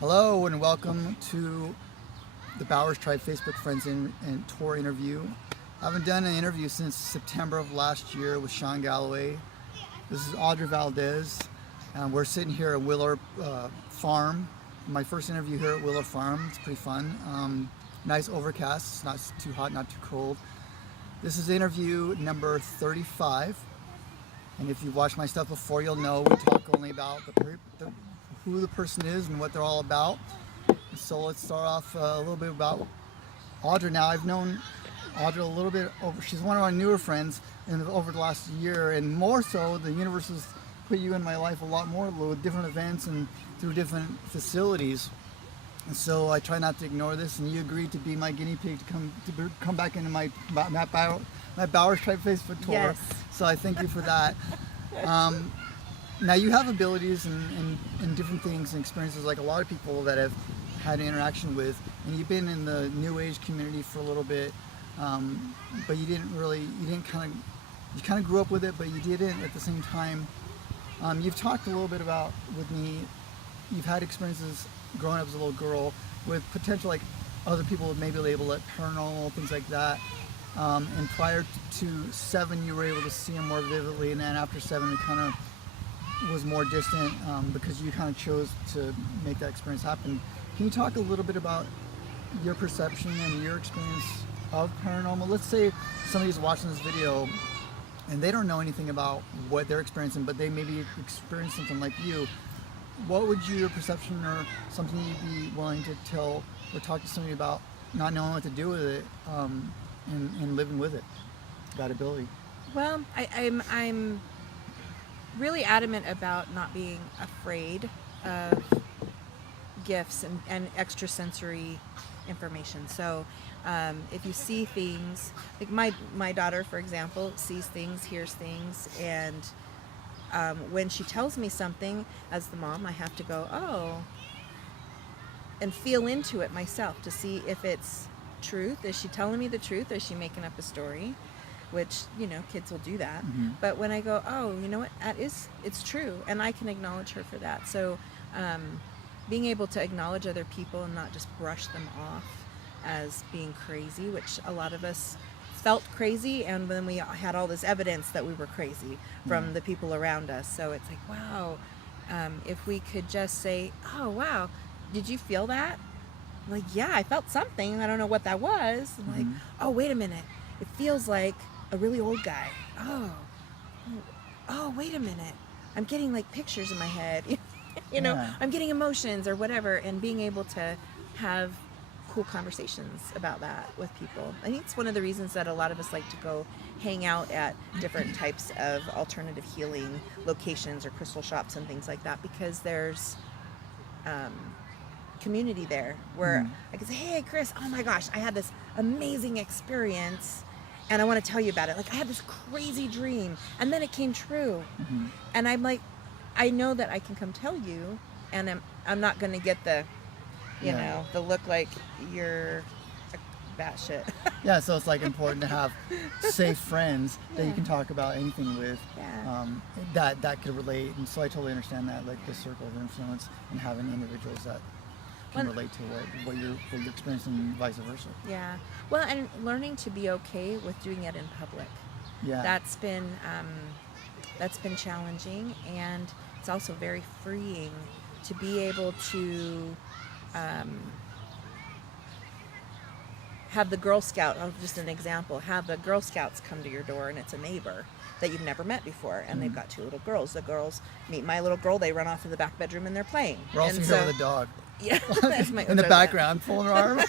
Hello and welcome to the Bowers Tribe Facebook Friends and Tour interview. I haven't done an interview since September of last year with Sean Galloway. This is Audra Valdez. We're sitting here at Willow Farm. My first interview here at Willow Farm. It's pretty fun. Nice overcast. It's not too hot, not too cold. This is interview number 35. And if you've watched my stuff before, you'll know we talk only about who the person is and what they're all about. So let's start off a little bit about Audra. Now, I've known Audra a little bit over. She's one of our newer friends over the last year, and more so, the universe has put you in my life a lot more with different events and through different facilities. And so I try not to ignore this, and you agreed to be my guinea pig to come back into my Bowers Tribe Facebook tour. Yes. So I thank you for that. Now you have abilities and different things and experiences like a lot of people that have had interaction with, and you've been in the New Age community for a little bit, but you kind of grew up with it, but you didn't at the same time. You've talked a little bit about with me, you've had experiences growing up as a little girl with potential like other people would maybe label it paranormal, things like that. And prior to 7, you were able to see them more vividly, and then after 7, it kind of was more distant because you kind of chose to make that experience happen. Can you talk a little bit about your perception and your experience of paranormal? Let's say somebody's watching this video and they don't know anything about what they're experiencing, but they maybe experience something like you. What would your perception or something you'd be willing to tell or talk to somebody about not knowing what to do with it and living with it, that ability? Well, I'm really adamant about not being afraid of gifts and extrasensory information. So if you see things, like my daughter, for example, sees things, hears things, and when she tells me something, as the mom, I have to go, oh, and feel into it myself to see if it's truth. Is she telling me the truth? Is she making up a story? Which, kids will do that. Mm-hmm. But when I go, oh, you know what, it's true, and I can acknowledge her for that. So being able to acknowledge other people and not just brush them off as being crazy, which a lot of us felt crazy, and then we had all this evidence that we were crazy from the people around us. So it's like, wow, if we could just say, oh, wow, did you feel that? I'm like, yeah, I felt something. I don't know what that was. I'm like, oh, wait a minute. It feels like a really old guy. Oh, wait a minute. I'm getting like pictures in my head. I'm getting emotions or whatever, and being able to have cool conversations about that with people. I think it's one of the reasons that a lot of us like to go hang out at different types of alternative healing locations or crystal shops and things like that, because there's community there where I can say, hey, Chris, oh my gosh, I had this amazing experience and I want to tell you about it. Like, I had this crazy dream and then it came true. And I'm like, I know that I can come tell you, and I'm not going to get the the look like you're batshit. Yeah, so it's like important to have safe friends that you can talk about anything with, that could relate. And so I totally understand that, like the circle of influence and having individuals that can relate to what you're experiencing and vice versa. Yeah. Well, and learning to be okay with doing it in public. Yeah. That's been challenging, and it's also very freeing to be able to have the Girl Scout, just an example, have the Girl Scouts come to your door, and it's a neighbor that you've never met before, and they've got 2 little girls. The girls meet my little girl, they run off to the back bedroom and they're playing. We're also here with a dog. Yeah, that's my in the background, pulling her arm.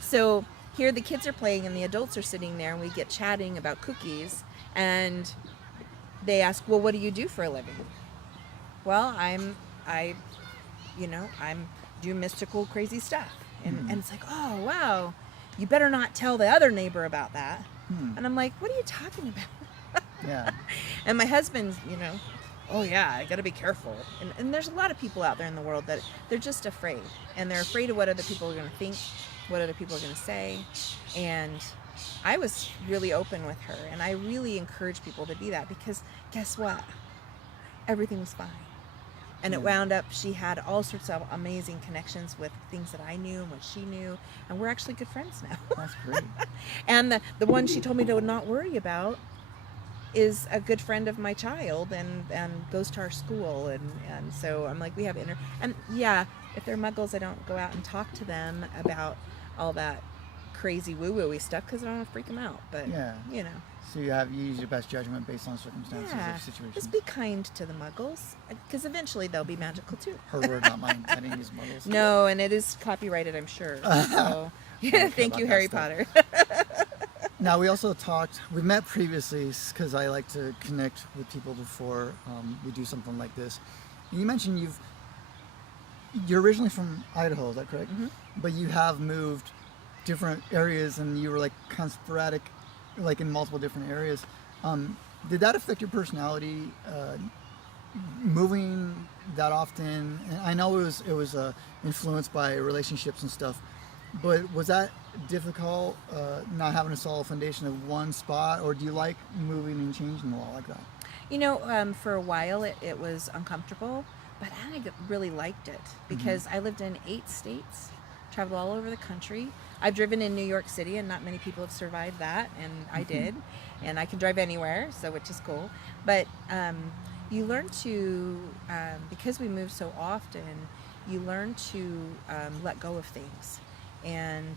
So here the kids are playing and the adults are sitting there, and we get chatting about cookies, and they ask, well, what do you do for a living? Well, I do mystical, crazy stuff. And it's like, oh, wow, you better not tell the other neighbor about that. And I'm like, what are you talking about? Yeah. And my husband's, oh yeah, I gotta be careful. And there's a lot of people out there in the world that they're just afraid. And they're afraid of what other people are gonna think, what other people are gonna say. And I was really open with her, and I really encourage people to be that, because guess what? Everything was fine. And it wound up, she had all sorts of amazing connections with things that I knew and what she knew. And we're actually good friends now. That's great. And the one she told me to not worry about is a good friend of my child and goes to our school. And so I'm like, we have and yeah, if they're muggles, I don't go out and talk to them about all that crazy woo-woo-y stuff because I don't want to freak them out. But, Yeah. you know. So you use your best judgment based on circumstances of situations. Just be kind to the muggles, because eventually they'll be magical too. Her word, not mine. I didn't use muggles. No, and it is copyrighted, I'm sure. So, thank you, Harry Potter. Now, we also we met previously because I like to connect with people before we do something like this. And you mentioned you're originally from Idaho, is that correct? Mm-hmm. But you have moved different areas and you were like kind of sporadic, like in multiple different areas. Did that affect your personality, moving that often? And I know it was influenced by relationships and stuff, but was that difficult, not having a solid foundation of one spot, or do you like moving and changing a lot like that? You know, for a while it was uncomfortable, but I really liked it because I lived in 8 states, traveled all over the country. I've driven in New York City, and not many people have survived that, and I did. And I can drive anywhere, so which is cool. But you learn to, because we move so often, you learn to let go of things. And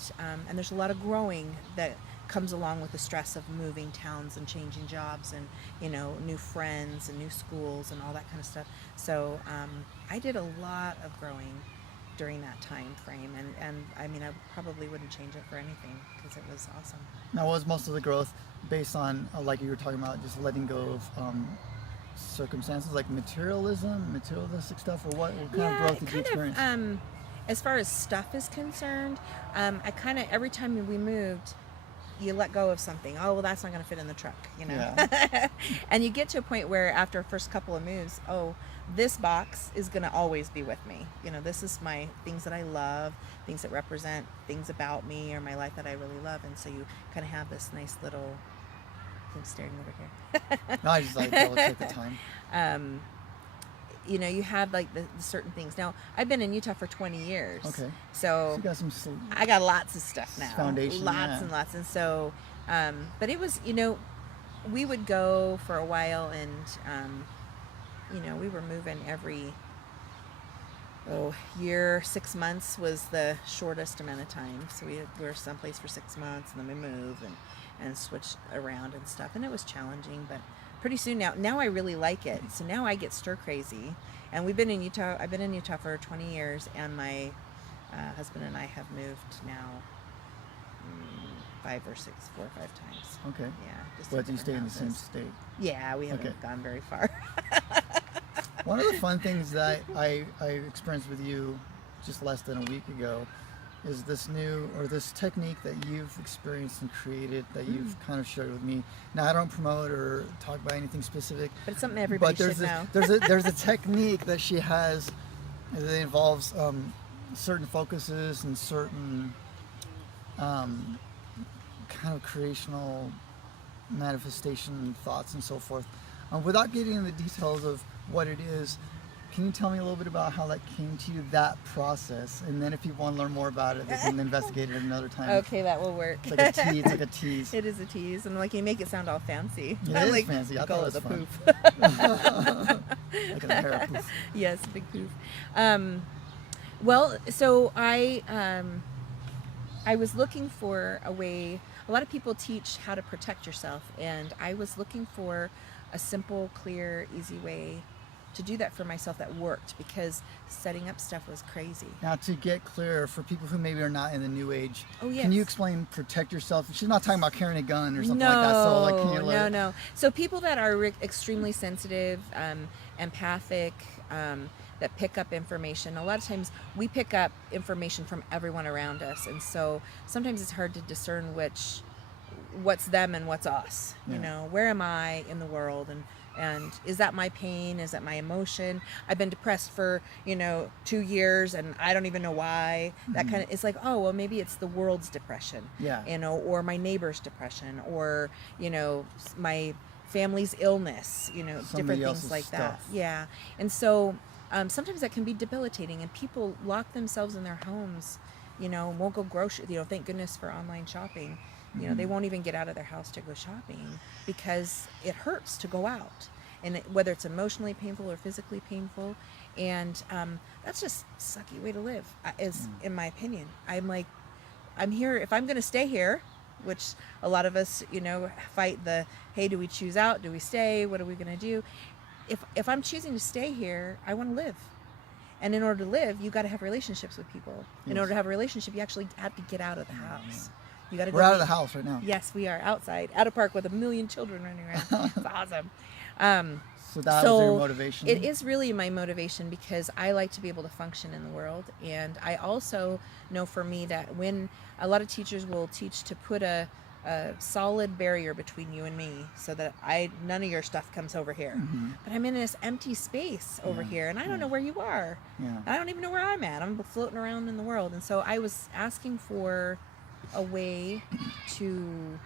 there's a lot of growing that comes along with the stress of moving towns and changing jobs and, you know, new friends and new schools and all that kind of stuff. So I did a lot of growing during that time frame, and I mean, I probably wouldn't change it for anything because it was awesome. Now, was most of the growth based on, like you were talking about, just letting go of circumstances, like materialistic stuff, or what kind of growth did you experience? As far as stuff is concerned, I kind of, every time we moved, you let go of something. Oh, well, that's not going to fit in the truck, you know? Yeah. And you get to a point where after the first couple of moves, oh, this box is going to always be with me. You know, this is my things that I love, things that represent things about me or my life that I really love. And so you kind of have this nice little thing staring over here. No, I just like to take the time. You know, you have like the certain things. Now, I've been in Utah for 20 years. Okay. So you got I got lots of stuff now. Foundation. Lots and lots. And so, but it was, you know, we would go for a while and, you know, we were moving every year. 6 months was the shortest amount of time. So we were someplace for 6 months, and then we moved and switched around and stuff. And it was challenging, but pretty soon now I really like it. So now I get stir crazy. And we've been in Utah. I've been in Utah for 20 years, and my husband and I have moved now 4 or 5 times. Okay. Yeah. Just But do you stay in the houses. same state? Yeah, we haven't gone very far. One of the fun things that I experienced with you just less than a week ago is this technique that you've experienced and created that you've kind of shared with me. Now, I don't promote or talk about anything specific, but it's something everybody should know. There's a technique that she has that involves certain focuses and certain kind of creational manifestation thoughts and so forth. Without getting into the details of what it is, can you tell me a little bit about how that came to you, that process? And then if people want to learn more about it, they can investigate it another time. Okay, that will work. It's like a tease. It's like a tease. It is a tease. And like you make it sound all fancy. It is like, fancy. I thought it was fun. Like a hair poof. Yes, big poof. Well, so I was looking for a way. A lot of people teach how to protect yourself, and I was looking for a simple, clear, easy way to do that for myself that worked, because setting up stuff was crazy. Now, to get clear, for people who maybe are not in the new age, yes. Can you explain protect yourself? She's not talking about carrying a gun or something like that. So, like, can you No. So people that are extremely sensitive, empathic, that pick up information, a lot of times we pick up information from everyone around us, and so sometimes it's hard to discern what's them and what's us. Yeah. You know, where am I in the world, and is that my pain? Is that my emotion? I've been depressed for 2 years and I don't even know why. That kind of, it's like, oh well, maybe it's the world's depression. Yeah. Or my neighbor's depression, or my family's illness. Somebody different else's things like stuff. that. Yeah. And so sometimes that can be debilitating, and people lock themselves in their homes, won't go grocery, thank goodness for online shopping. They won't even get out of their house to go shopping because it hurts to go out, and whether it's emotionally painful or physically painful, and that's just a sucky way to live, is in my opinion. I'm here, if I'm going to stay here, which a lot of us, fight the, hey, do we choose out? Do we stay? What are we going to do? If I'm choosing to stay here, I want to live. And in order to live, you got to have relationships with people. In order to have a relationship, you actually have to get out of the house. You got to. We're out of the house right now. Yes, we are outside at a park with 1 million children running around. It's awesome. So that was your motivation? It is really my motivation, because I like to be able to function in the world. And I also know for me that when a lot of teachers will teach to put a solid barrier between you and me, so that none of your stuff comes over here. But I'm in this empty space over here, and I don't know where you are. I don't even know where I'm at. I'm floating around in the world. And so I was asking for a way to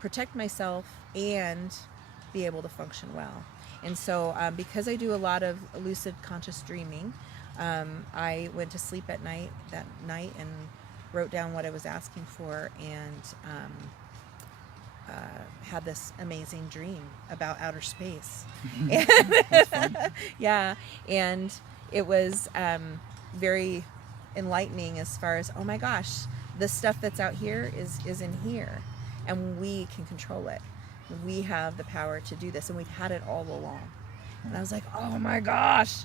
protect myself and be able to function well. And so because I do a lot of lucid conscious dreaming, I went to sleep that night and wrote down what I was asking for, and had this amazing dream about outer space. That's fun. Yeah, and it was very enlightening, as far as, oh my gosh, the stuff that's out here is in here, and we can control it. We have the power to do this, and we've had it all along. And I was like, oh my gosh,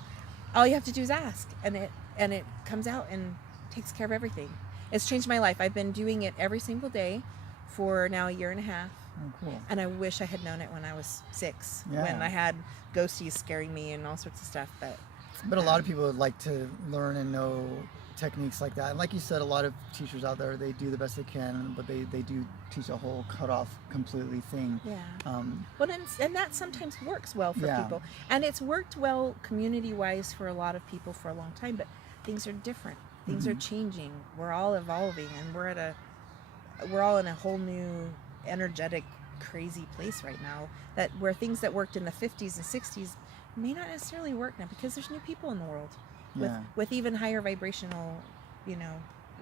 all you have to do is ask, and it comes out and takes care of everything. It's changed my life. I've been doing it every single day for now 1.5 years. Oh, cool. And I wish I had known it when I was 6, when I had ghosties scaring me and all sorts of stuff. But a lot of people would like to learn and know techniques like that. And like you said, a lot of teachers out there, they do the best they can, but they do teach a whole cut off completely thing. Well, and that sometimes works well for people. And it's worked well community-wise for a lot of people for a long time, but things are different. Things are changing. We're all evolving, and we're all in a whole new energetic, crazy place right now, where things that worked in the 50s and 60s may not necessarily work now, because there's new people in the world with even higher vibrational,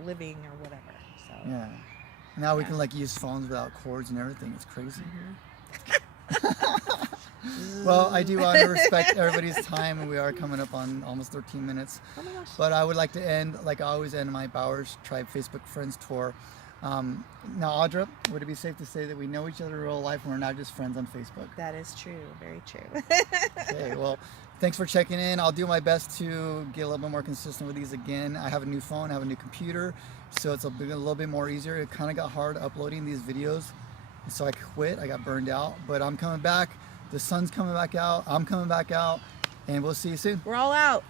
living or whatever. So now we can use phones without cords and everything. It's crazy. Well, I do want to respect everybody's time, and we are coming up on almost 13 minutes. Oh my gosh. But I would like to end, like I always end my Bowers Tribe Facebook Friends Tour. Now, Audra, would it be safe to say that we know each other in real life and we're not just friends on Facebook? That is true. Very true. Okay, well, thanks for checking in. I'll do my best to get a little bit more consistent with these again. I have a new phone, I have a new computer, so it's a little bit more easier. It kind of got hard uploading these videos, so I quit. I got burned out, but I'm coming back. The sun's coming back out. I'm coming back out, and we'll see you soon. We're all out.